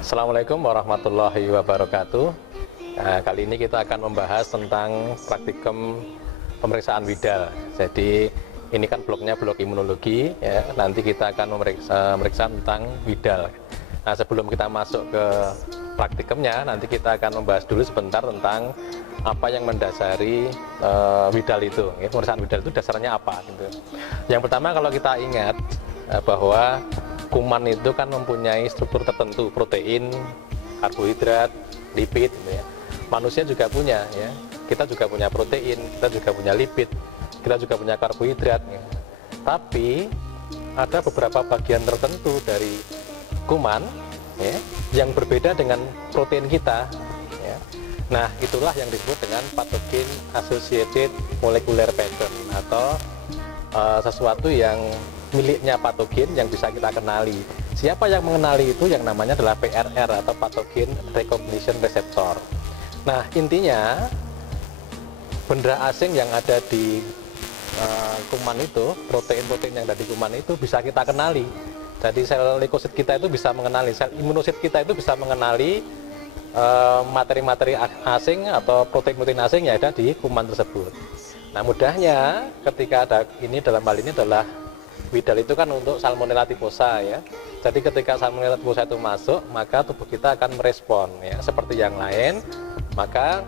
Assalamualaikum warahmatullahi wabarakatuh. Nah, kali ini kita akan membahas tentang praktikum pemeriksaan Widal. Jadi ini kan bloknya blok imunologi, ya. Nanti kita akan memeriksa tentang Widal. Nah, sebelum kita masuk ke praktikumnya, nanti kita akan membahas dulu sebentar tentang apa yang mendasari Widal itu. Ya, pemeriksaan Widal itu dasarnya apa? Gitu. Yang pertama, kalau kita ingat bahwa kuman itu kan mempunyai struktur tertentu, protein, karbohidrat, lipid, gitu ya. Manusia juga punya, ya. Kita juga punya protein, kita juga punya lipid, kita juga punya karbohidrat. Ya. Tapi ada beberapa bagian tertentu dari kuman, ya, yang berbeda dengan protein kita. Ya. Nah, itulah yang disebut dengan pathogen associated molecular pattern atau sesuatu yang miliknya patogen yang bisa kita kenali. Siapa yang mengenali itu? Yang namanya adalah PRR atau pathogen recognition receptor. Nah, intinya benda asing yang ada di kuman itu, protein-protein yang ada di kuman itu bisa kita kenali. Jadi sel leukosit kita itu bisa mengenali, sel imunosit kita itu bisa mengenali materi-materi asing atau protein-protein asing yang ada di kuman tersebut. Nah, mudahnya ketika ada ini, dalam hal ini adalah Widal itu kan untuk Salmonella typhosa, ya. Jadi ketika Salmonella typhosa itu masuk, maka tubuh kita akan merespon, ya, seperti yang lain. Maka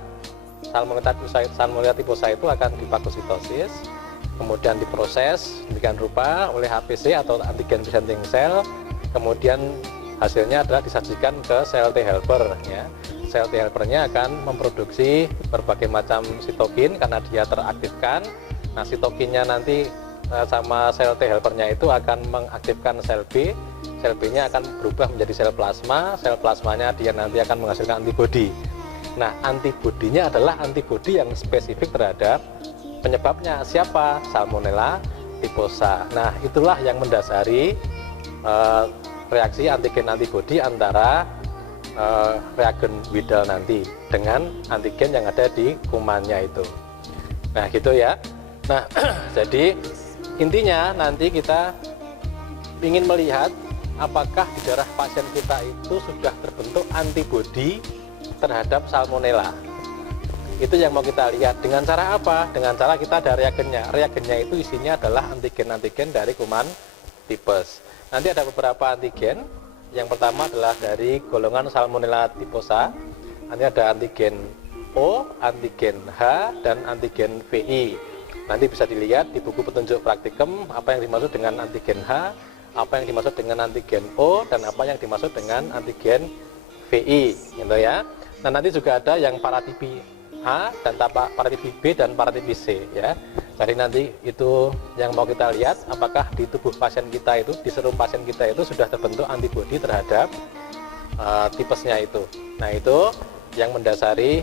Salmonella typhosa itu akan difagositosis, kemudian diproses demikian rupa oleh HPC atau antigen presenting cell, kemudian hasilnya adalah disajikan ke sel T helper, ya. Sel T helpernya akan memproduksi berbagai macam sitokin karena dia teraktifkan. Nah, sitokinnya nanti sama sel T helpernya itu akan mengaktifkan sel B. Sel B-nya akan berubah menjadi sel plasma. Sel plasmanya dia nanti akan menghasilkan antibodi. Nah, antibodinya adalah antibodi yang spesifik terhadap penyebabnya. Siapa? Salmonella typhosa. Nah, itulah yang mendasari reaksi antigen antibodi antara reagen Widal nanti dengan antigen yang ada di kumannya itu. Nah, gitu ya. Nah, jadi intinya nanti kita ingin melihat apakah di darah pasien kita itu sudah terbentuk antibodi terhadap Salmonella. Itu yang mau kita lihat. Dengan cara apa? Dengan cara kita ada reagennya. Reagennya itu isinya adalah antigen-antigen dari kuman tipes. Nanti ada beberapa antigen. Yang pertama adalah dari golongan Salmonella typhosa. Nanti ada antigen O, antigen H, dan antigen VI. Nanti bisa dilihat di buku petunjuk praktikum apa yang dimaksud dengan antigen H, apa yang dimaksud dengan antigen O, dan apa yang dimaksud dengan antigen VI, gitu ya. Nah, nanti juga ada yang paratipi A dan paratipi B dan paratipi C, ya. Jadi nanti itu yang mau kita lihat apakah di tubuh pasien kita itu, di serum pasien kita itu sudah terbentuk antibodi terhadap tipesnya itu. Nah, itu yang mendasari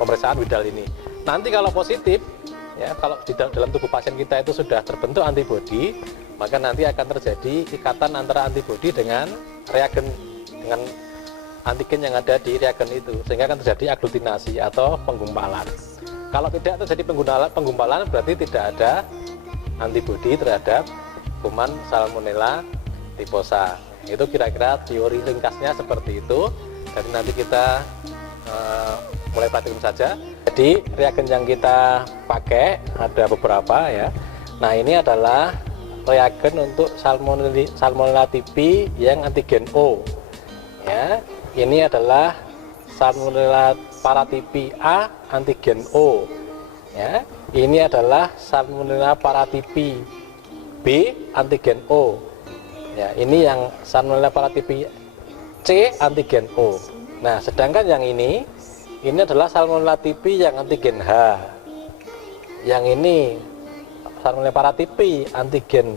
pemeriksaan Widal ini. Nanti kalau positif, ya, kalau di dalam tubuh pasien kita itu sudah terbentuk antibodi, maka nanti akan terjadi ikatan antara antibodi dengan reagen, dengan antigen yang ada di reagen itu, sehingga akan terjadi aglutinasi atau penggumpalan. Kalau tidak terjadi penggumpalan, berarti tidak ada antibodi terhadap kuman Salmonella typhosa. Itu kira-kira teori ringkasnya seperti itu. Jadi nanti kita mulai praktikum saja. Jadi reagen yang kita pakai ada beberapa, ya. Nah, ini adalah reagen untuk Salmonella typhi yang antigen O, ya. Ini adalah Salmonella paratipi A antigen O, ya. Ini adalah Salmonella paratipi B antigen O, ya. Ini yang Salmonella paratipi C antigen O. Nah, sedangkan yang ini adalah Salmonella typhi yang antigen H. Yang ini Salmonella paratipi antigen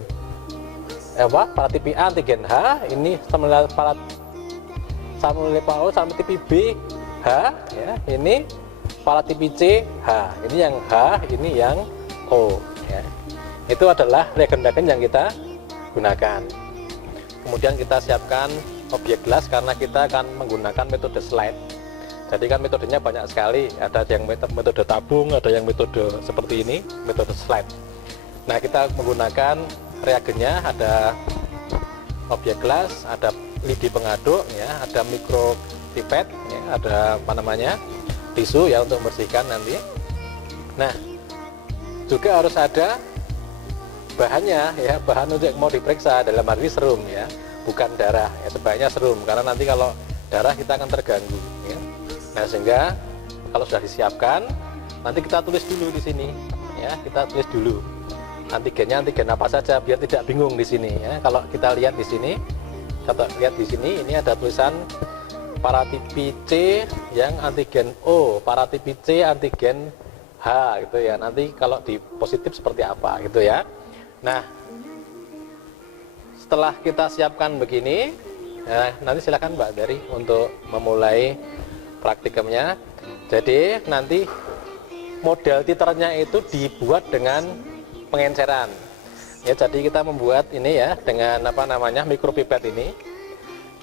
paratipi A antigen H. Ini Salmonella typhi B H, ya. Ini paratipi C H. Ini yang H, ini yang O, ya. Itu adalah reagen-reagen yang kita gunakan. Kemudian kita siapkan objek gelas karena kita akan menggunakan metode slide. Jadi kan metodenya banyak sekali, ada yang metode tabung, ada yang metode seperti ini, metode slide. Nah, kita menggunakan reagennya, ada objek gelas, ada lidi pengaduk ya, ada mikropipet ya, ada apa namanya, tisu ya untuk membersihkan nanti. Nah, juga harus ada bahannya ya, bahan untuk mau diperiksa, dalam arti serum ya, bukan darah ya, sebaiknya serum karena nanti kalau darah kita akan terganggu ya. Nah, sehingga kalau sudah disiapkan nanti kita tulis dulu di sini ya, kita tulis dulu antigennya antigen apa saja biar tidak bingung di sini ya. Kalau kita lihat di sini, ini ada tulisan paratipi C yang antigen O, paratipi C antigen H gitu ya. Nanti kalau di positif seperti apa gitu ya. Nah, setelah kita siapkan begini ya, nanti silakan Mbak Dari untuk memulai praktikumnya. Jadi nanti model titernya itu dibuat dengan pengenceran ya. Jadi kita membuat ini ya dengan apa namanya, mikropipet ini.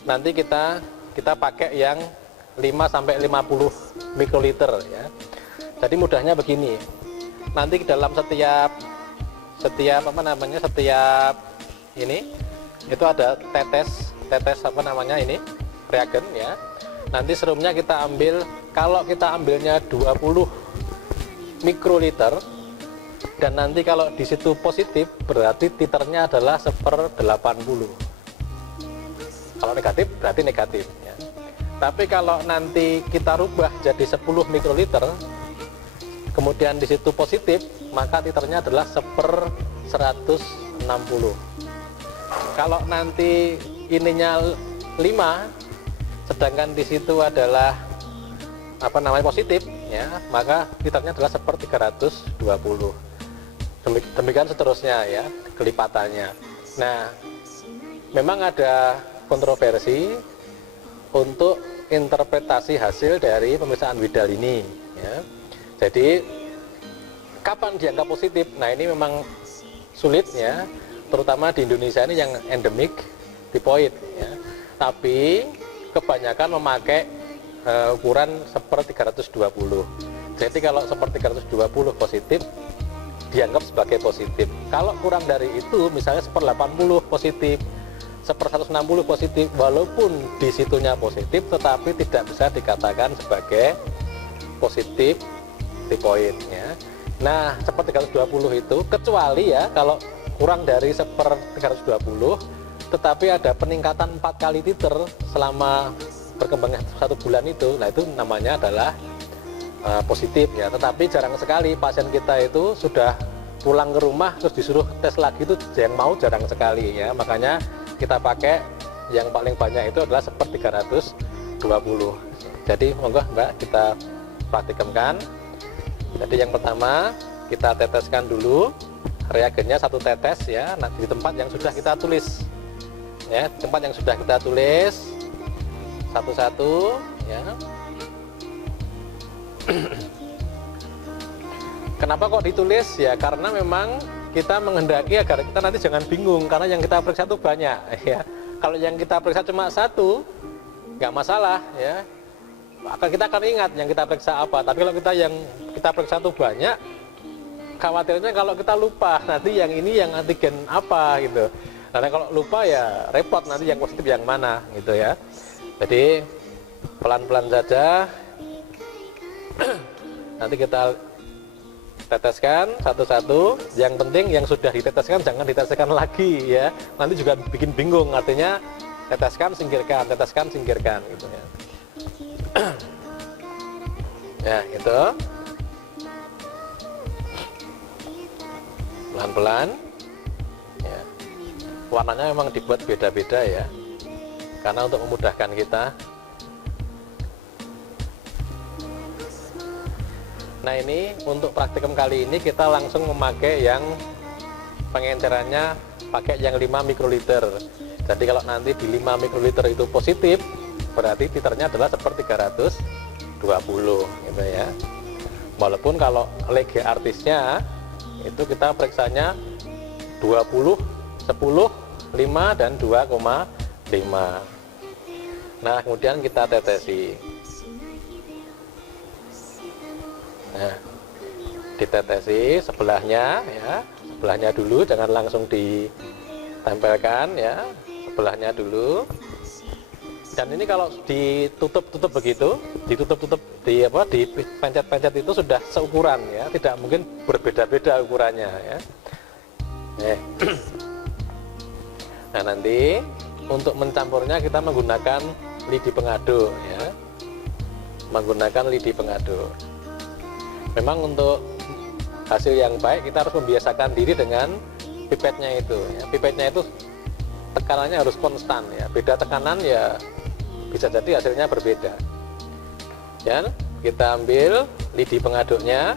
Nanti kita pakai yang 5-50 mikroliter ya. Jadi mudahnya begini, nanti dalam setiap apa namanya, setiap ini itu ada tetes apa namanya ini reagen ya. Nanti serumnya kita ambil, kalau kita ambilnya 20 mikroliter, dan nanti kalau di situ positif berarti titernya adalah 1/80. Kalau negatif berarti negatif ya. Tapi kalau nanti kita rubah jadi 10 mikroliter, kemudian di situ positif, maka titernya adalah 1/160. Kalau nanti ininya 5, sedangkan di situ adalah apa namanya positif ya, maka titernya adalah 1/320. Demikian seterusnya ya, kelipatannya. Nah, memang ada kontroversi untuk interpretasi hasil dari pemeriksaan Widal ini ya. Jadi kapan dianggap positif? Nah, ini memang sulit ya, terutama di Indonesia ini yang endemik tipoid ya. Tapi kebanyakan memakai ukuran 1/320. Jadi kalau 1/320 positif dianggap sebagai positif. Kalau kurang dari itu, misalnya 1/80 positif, 1/160 positif, walaupun di situnya positif, tetapi tidak bisa dikatakan sebagai positif tipoid ya. Nah, 1/320 itu kecuali ya kalau kurang dari 1/320, tetapi ada peningkatan 4 kali titer selama perkembangan 1 bulan itu, nah itu namanya adalah positif ya. Tetapi jarang sekali pasien kita itu sudah pulang ke rumah terus disuruh tes lagi, itu yang mau jarang sekali ya. Makanya kita pakai yang paling banyak itu adalah 1/320. Jadi monggo Mbak kita praktikumkan. Jadi yang pertama kita teteskan dulu reagennya 1 tetes ya. Nah, di tempat yang sudah kita tulis ya, tempat yang sudah kita tulis satu-satu ya. Kenapa kok ditulis ya? Karena memang kita menghendaki agar kita nanti jangan bingung, karena yang kita periksa itu banyak ya. Kalau yang kita periksa cuma 1 nggak masalah ya, kita akan ingat yang kita periksa apa. Tapi kalau yang kita periksa itu banyak, khawatirnya kalau kita lupa nanti yang ini yang antigen apa gitu. Karena kalau lupa ya repot, nanti yang positif yang mana gitu ya. Jadi pelan-pelan saja. Nanti kita teteskan satu-satu. Yang penting yang sudah diteteskan jangan diteteskan lagi ya. Nanti juga bikin bingung, artinya teteskan, singkirkan gitu ya. Ya, itu. Pelan-pelan. Ya. Warnanya memang dibuat beda-beda ya. Karena untuk memudahkan kita. Nah, ini untuk praktikum kali ini kita langsung memakai yang pengencerannya pakai yang 5 mikroliter. Jadi kalau nanti di 5 mikroliter itu positif, berarti titernya adalah 1/320 gitu ya. Walaupun kalau lege artisnya itu kita periksanya 20, 10, 5 dan 2,5. Nah, kemudian kita tetesi. Nah, ditetesi sebelahnya ya, sebelahnya dulu, jangan langsung ditempelkan ya, sebelahnya dulu. Dan ini kalau ditutup begitu, ditutup dipencet-pencet itu sudah seukuran ya, tidak mungkin berbeda-beda ukurannya ya. Nah nanti untuk mencampurnya kita menggunakan lidi pengaduk ya, menggunakan lidi pengaduk. Memang untuk hasil yang baik kita harus membiasakan diri dengan pipetnya itu ya. Pipetnya itu tekanannya harus konstan ya, beda tekanan ya bisa jadi hasilnya berbeda ya. Kita ambil lidi pengaduknya,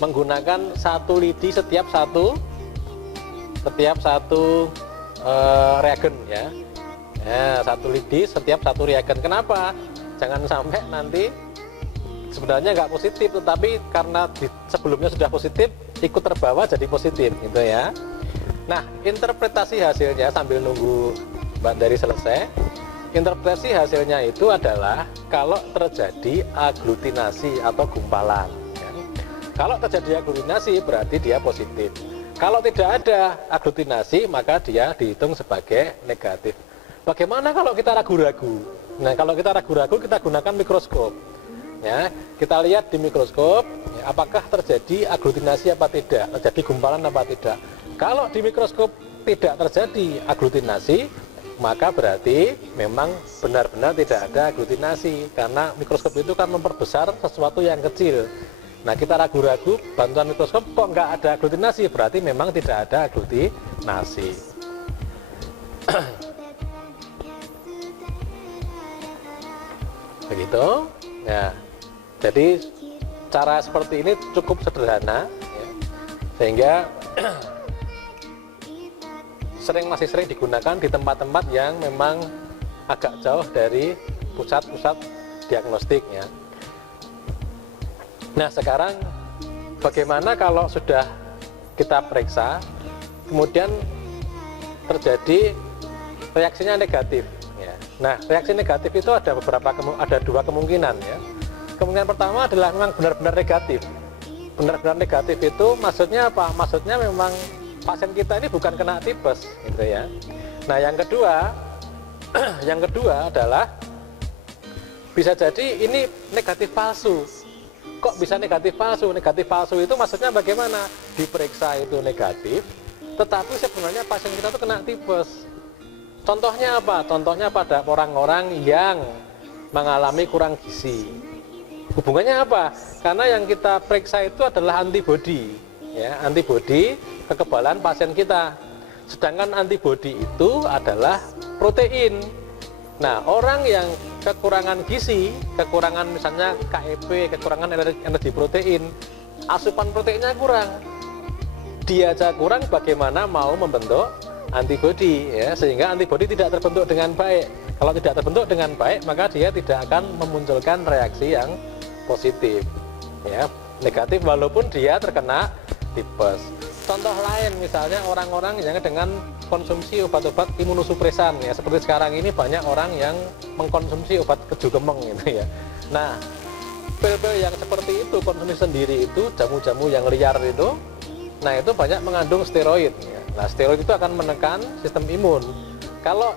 menggunakan satu lidi setiap satu reagen ya. Satu lidi setiap satu reagen. Kenapa? Jangan sampai nanti sebenarnya nggak positif, tetapi karena sebelumnya sudah positif ikut terbawa jadi positif gitu ya. Nah, interpretasi hasilnya sambil nunggu Mbak Dari selesai, interpretasi hasilnya itu adalah kalau terjadi aglutinasi atau gumpalan ya. Kalau terjadi aglutinasi berarti dia positif. Kalau tidak ada aglutinasi maka dia dihitung sebagai negatif. Bagaimana kalau kita ragu-ragu? Nah, kalau kita ragu-ragu kita gunakan mikroskop ya. Kita lihat di mikroskop ya, apakah terjadi aglutinasi apa tidak, terjadi gumpalan apa tidak. Kalau di mikroskop tidak terjadi aglutinasi, maka berarti memang benar-benar tidak ada aglutinasi, karena mikroskop itu kan memperbesar sesuatu yang kecil. Nah, kita ragu-ragu bantuan mikroskop kok nggak ada aglutinasi, berarti memang tidak ada aglutinasi. Begitu ya. Jadi cara seperti ini cukup sederhana ya, sehingga masih sering digunakan di tempat-tempat yang memang agak jauh dari pusat-pusat diagnostik ya. Nah, sekarang bagaimana kalau sudah kita periksa kemudian terjadi reaksinya negatif ya. Nah, reaksi negatif itu ada dua kemungkinan ya. Kemungkinan pertama adalah memang benar-benar negatif. Benar-benar negatif itu maksudnya apa? Maksudnya memang pasien kita ini bukan kena tipes gitu ya. Nah, yang kedua adalah bisa jadi ini negatif palsu. Kok bisa negatif palsu? Negatif palsu itu maksudnya bagaimana? Diperiksa itu negatif, tetapi sebenarnya pasien kita itu kena tipes. Contohnya apa? Contohnya pada orang-orang yang mengalami kurang gizi. Hubungannya apa? Karena yang kita periksa itu adalah antibodi ya, antibodi kekebalan pasien kita. Sedangkan antibodi itu adalah protein. Nah, orang yang kekurangan gizi, kekurangan misalnya KEP, kekurangan energi protein, asupan proteinnya kurang. Dia aja kurang, bagaimana mau membentuk antibodi ya, sehingga antibodi tidak terbentuk dengan baik. Kalau tidak terbentuk dengan baik, maka dia tidak akan memunculkan reaksi yang positif ya, negatif walaupun dia terkena tipes. Contoh lain misalnya orang-orang yang dengan konsumsi obat-obat imunosupresan ya, seperti sekarang ini banyak orang yang mengkonsumsi obat keju kemeng gitu ya. Nah, pil-pil yang seperti itu, konsumsi sendiri itu, jamu-jamu yang liar itu, nah itu banyak mengandung steroid ya. Nah, steroid itu akan menekan sistem imun. Kalau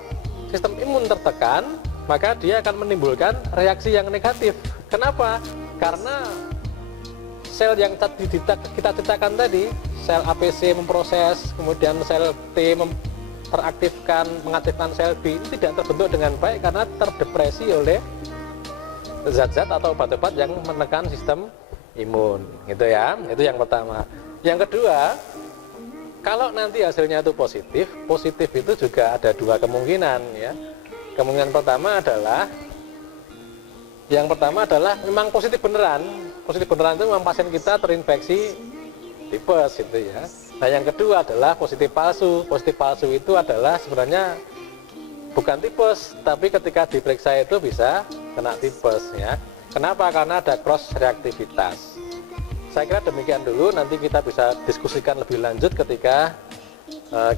sistem imun tertekan, maka dia akan menimbulkan reaksi yang negatif. Kenapa? Karena sel yang kita ciptakan tadi, sel APC memproses, kemudian sel T mengaktifkan sel B, ini tidak terbentuk dengan baik karena terdepresi oleh zat-zat atau obat-obat yang menekan sistem imun, gitu ya. Itu yang pertama. Yang kedua, kalau nanti hasilnya itu positif itu juga ada dua kemungkinan ya. Kemungkinan pertama adalah memang positif beneran. Positif beneran itu memang pasien kita terinfeksi tipes gitu ya. Nah, yang kedua adalah positif palsu. Positif palsu itu adalah sebenarnya bukan tipes, tapi ketika diperiksa itu bisa kena tipes ya. Kenapa? Karena ada cross reaktivitas. Saya kira demikian dulu, nanti kita bisa diskusikan lebih lanjut ketika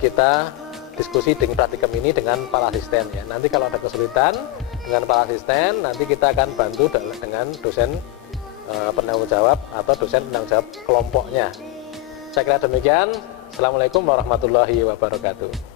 kita diskusi dengan praktikum ini dengan para asisten ya. Nanti kalau ada kesulitan dengan para asisten, nanti kita akan bantu dengan dosen penanggung jawab atau dosen penanggung jawab kelompoknya. Saya kira demikian. Assalamualaikum warahmatullahi wabarakatuh.